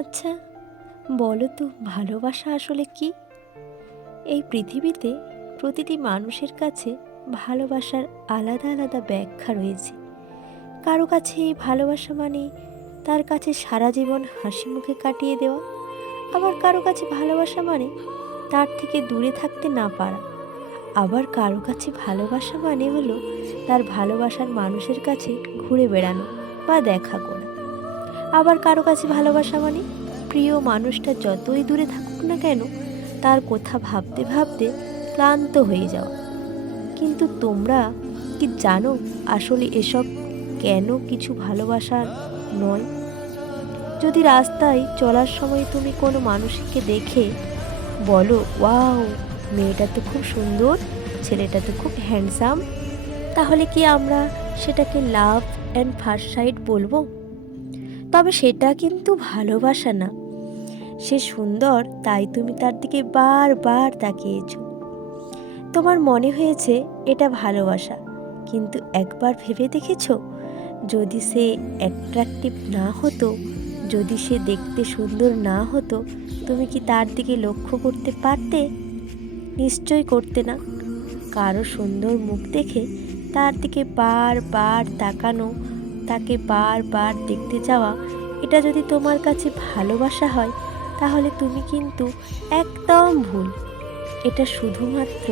আচ্ছা, বলো তো ভালোবাসা আসলে কি? এই পৃথিবীতে প্রতিটি মানুষের কাছে ভালোবাসার আলাদা আলাদা ব্যাখ্যা রয়েছে। কারো কাছে এই ভালোবাসা মানে তার কাছে সারা জীবন হাসি মুখে কাটিয়ে দেওয়া, আবার কারো কাছে ভালোবাসা মানে তার থেকে দূরে থাকতে না পারা, আবার কারো কাছে ভালোবাসা মানে হলো তার ভালোবাসার মানুষের কাছে ঘুরে বেড়ানো বা দেখা করা। আবার কারো কাছে ভালোবাসা মানে প্রিয় মানুষটা যতই দূরে থাকুক না কেন তার কথা ভাবতে ভাবতে ক্লান্ত হয়ে যাওয়া। কিন্তু তোমরা কি জানো আসলে এসব কেন কিছু ভালোবাসার নয়? যদি রাস্তায় চলার সময় তুমি কোনো মানুষকে দেখে বলো, ওয়াও, মেয়েটা তো খুব সুন্দর, ছেলেটা তো খুব হ্যান্ডসাম, তাহলে কি আমরা সেটাকে লাভ অ্যান্ড ফার্স্ট সাইট বলবো? তবে সেটা কিন্তু ভালোবাসা না। সে সুন্দর তাই তুমি তার দিকে বারবার তাকিয়েছ। তোমার মনে হয়েছে এটা ভালোবাসা, কিন্তু একবার ভেবে দেখেছো যদি সে অ্যাট্রাকটিভ না হতো, যদি সে দেখতে সুন্দর না হতো, তুমি কি তার দিকে লক্ষ্য করতে পারতে? নিশ্চয়ই করতে না। কারো সুন্দর মুখ দেখে তার দিকে বারবার তাকানো, তাকে বারবার দেখতে যাওয়া, এটা যদি তোমার কাছে ভালোবাসা হয় তাহলে তুমি কিন্তু একদম ভুল। এটা শুধুমাত্র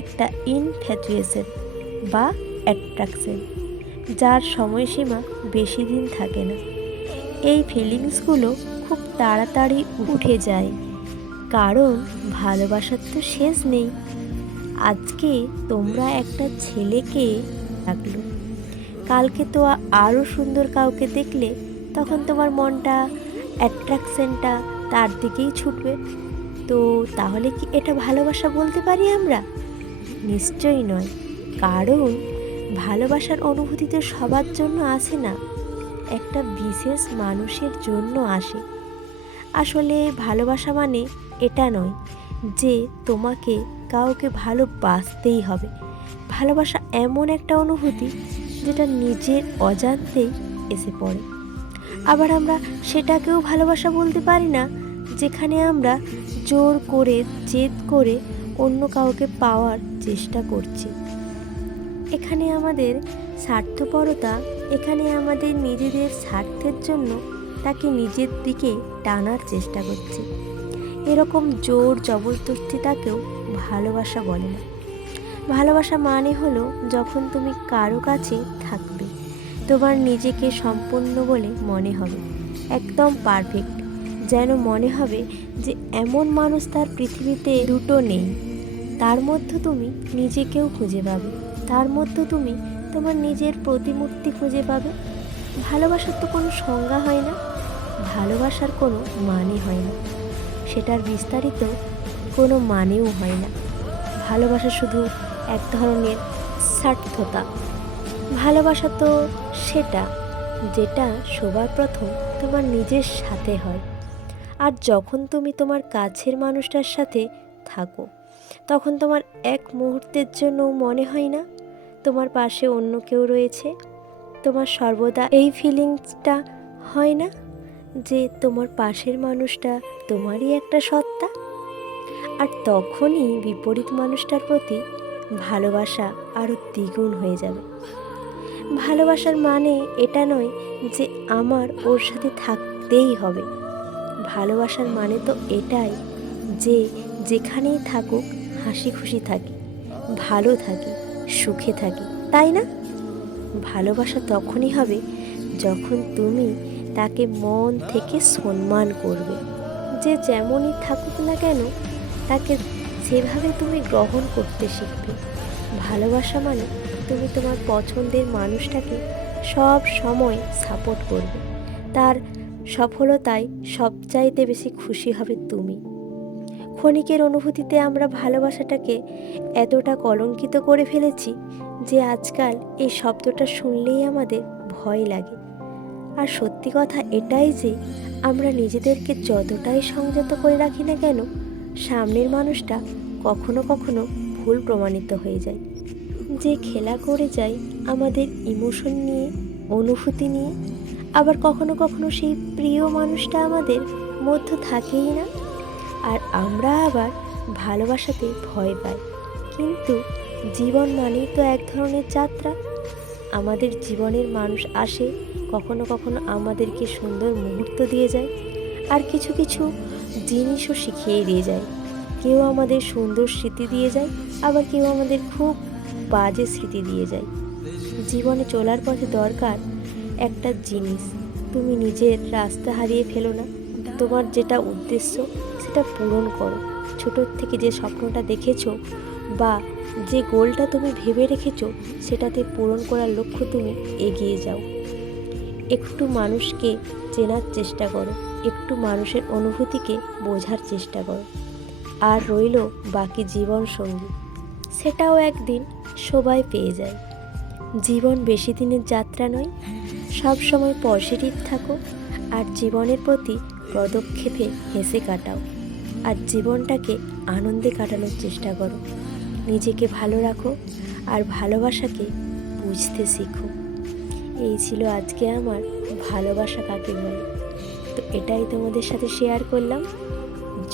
একটা ইনফ্যাচুয়েশন বা অ্যাট্রাকশন, যার সময়সীমা বেশি দিন থাকে না। এই ফিলিংসগুলো খুব তাড়াতাড়ি উঠে যায়, কারণ ভালোবাসার তো শেষ নেই। আজকে তোমরা একটা ছেলেকে রাখলো, কালকে তো আরও সুন্দর কাউকে দেখলে তখন তোমার মনটা, অ্যাট্রাকশনটা তার দিকেই ছুটবে। তো তাহলে কি এটা ভালোবাসা বলতে পারি আমরা? নিশ্চয়ই নয়। কারণ ভালোবাসার অনুভূতি তো সবার জন্য আসে না, একটা বিশেষ মানুষের জন্য আসে। আসলে ভালোবাসা মানে এটা নয় যে তোমাকে কাউকে ভালোবাসতেই হবে। ভালোবাসা এমন একটা অনুভূতি যেটা নিজের অজান্তেই এসে পড়ে। আবার আমরা সেটাকেও ভালোবাসা বলতে পারি না যেখানে আমরা জোর করে, জেদ করে অন্য কাউকে পাওয়ার চেষ্টা করছি। এখানে আমাদের স্বার্থপরতা, এখানে আমাদের নিজেদের স্বার্থের জন্য তাকে নিজের দিকে টানার চেষ্টা করছি। এরকম জোর জবরদস্তিটাকেও ভালোবাসা বলে না। ভালোবাসা মানে হলো যখন তুমি কারো কাছে থাকবে, তোমার নিজেকে সম্পূর্ণ বলে মনে হবে, একদম পারফেক্ট, যেন মনে হবে যে এমন মানুষ তার পৃথিবীতে দুটো নেই। তার মধ্যে তুমি নিজেকেও খুঁজে পাবে, তার মধ্যে তুমি তোমার নিজের প্রতিমূর্তি খুঁজে পাবে। ভালোবাসার তো কোনো সংজ্ঞা হয় না, ভালোবাসার কোনো মানে হয় না, সেটার বিস্তারিত কোনো মানেও হয় না। ভালোবাসা শুধু এক ধরনের স্বার্থতা। ভালোবাসা তো সেটা যেটা সবার প্রথম তোমার নিজের সাথে হয়। আর যখন তুমি তোমার কাছের মানুষটার সাথে থাকো, তখন তোমার এক মুহূর্তের জন্য মনে হয় না তোমার পাশে অন্য কেউ রয়েছে। তোমার সর্বদা এই ফিলিংসটা হয় না যে তোমার পাশের মানুষটা তোমারই একটা সত্তা। আর তখনই বিপরীত মানুষটার প্রতি ভালোবাসা আরও দ্বিগুণ হয়ে যাবে। ভালোবাসার মানে এটা নয় যে আমার ওর সাথে থাকতেই হবে। ভালোবাসার মানে তো এটাই যে যেখানেই থাকুক হাসি খুশি থাকি, ভালো থাকি, সুখে থাকি, তাই না? ভালোবাসা তখনই হবে যখন তুমি তাকে মন থেকে সম্মান করবে। যে যেমনই থাকুক না কেন তাকে সেভাবে তুমি গ্রহণ করতে শিখবে। ভালোবাসা মানে তুমি তোমার পছন্দের মানুষটাকে সব সময় সাপোর্ট করবে, তার সফলতায় সবচাইতে বেশি খুশি হবে তুমি। ক্ষণিকের অনুভূতিতে আমরা ভালোবাসাটাকে এতটা কলঙ্কিত করে ফেলেছি যে আজকাল এই শব্দটা শুনলেই আমাদের ভয় লাগে। আর সত্যি কথা এটাই যে আমরা নিজেদেরকে যতটাই সংযত করে রাখি না কেন, সামনের মানুষটা কখনো কখনো ভুল প্রমাণিত হয়ে যায়। যে খেলা করে যায় আমাদের ইমোশন নিয়ে, অনুভূতি নিয়ে, আবার কখনো কখনো সেই প্রিয় মানুষটা আমাদের মধ্যে থাকেই না, আর আমরা আবার ভালোবাসাতে ভয় পাই। কিন্তু জীবন মানেই তো এক ধরনের যাত্রা। আমাদের জীবনের মানুষ আসে, কখনো কখনো আমাদেরকে সুন্দর মুহূর্ত দিয়ে যায়, আর কিছু কিছু জিনিসও শিখিয়ে দিয়ে যায়। কেউ আমাদের সুন্দর স্মৃতি দিয়ে যায়, আবার কেউ আমাদের খুব বাজে স্মৃতি দিয়ে যায়। জীবনে চলার পথে দরকার একটা জিনিস, তুমি নিজের রাস্তা হারিয়ে ফেলো না, তোমার যেটা উদ্দেশ্য সেটা পূরণ করো। ছোটোর থেকে যে স্বপ্নটা দেখেছো বা যে গোলটা তুমি ভেবে রেখেছো, সেটাতে পূরণ করার লক্ষ্য তুমি এগিয়ে যাও। একটু মানুষকে চেনার চেষ্টা করো, একটু মানুষের অনুভূতিকে বোঝার চেষ্টা করো। আর রইল বাকি জীবন সঙ্গী, সেটাও একদিন সবাই পেয়ে যায়। জীবন বেশি দিনের যাত্রা নয়, সব সময় পজিটিভ থাকো, আর জীবনের প্রতি পদক্ষেপে হেসে কাটাও, আর জীবনটাকে আনন্দে কাটানোর চেষ্টা করো। নিজেকে ভালো রাখো আর ভালোবাসাকে বুঝতে শিখো। এই ছিল আজকে আমার ভালোবাসা কাকে বলে। তো এটাই তোমাদের সাথে শেয়ার করলাম।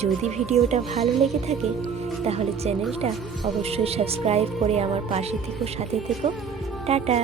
যদি ভিডিওটা ভালো লেগে থাকে তাহলে চ্যানেলটা অবশ্যই সাবস্ক্রাইব করে আমার পাশে থেকো, সাথে থেকো। টাটা।